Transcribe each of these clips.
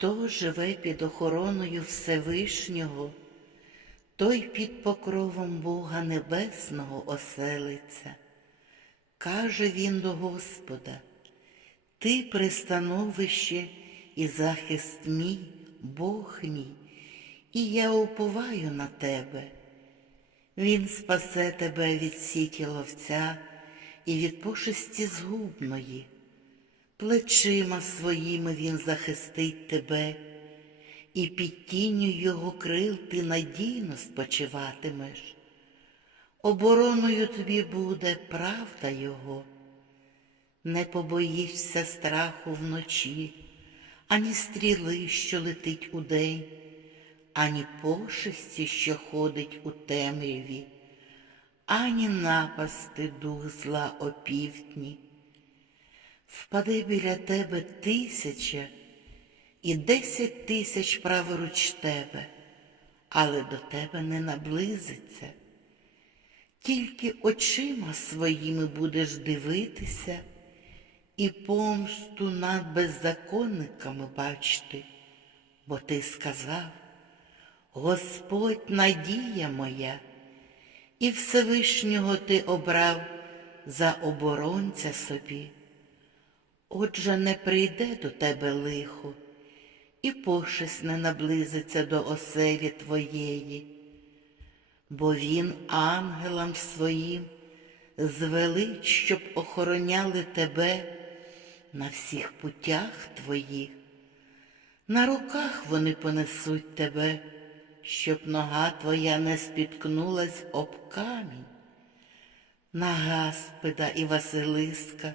Хто живе під охороною Всевишнього, той під покровом Бога Небесного оселиться. Каже він до Господа, Ти пристановище і захист мій, Бог мій, і я уповаю на тебе. Він спасе тебе від сіті ловця і від пошесті згубної. Плечима своїми він захистить тебе, і під тінню його крил ти надійно спочиватимеш. Обороною тобі буде правда Його. Не побоїшся страху вночі, ані стріли, що летить удень, ані пошесті, що ходить у темряві, ані напасти дух зла опівдні. Впаде біля тебе тисяча і десять тисяч праворуч тебе, але до тебе не наблизиться. Тільки очима своїми будеш дивитися і помсту над беззаконниками бачити, бо ти сказав, Господь надія моя, і Всевишнього ти обрав за оборонця собі. Отже, не прийде до тебе лихо, і пошесть не наблизиться до оселі твоєї, бо він ангелам своїм звелить, щоб охороняли тебе на всіх путях твоїх. На руках вони понесуть тебе, щоб нога твоя не спіткнулась об камінь. На Гаспеда і Василиска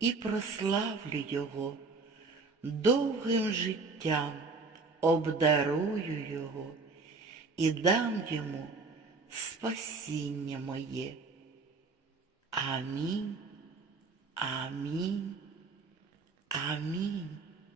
і прославлю його, довгим життям обдарую його і дам йому спасіння моє. Амінь, амінь, амінь.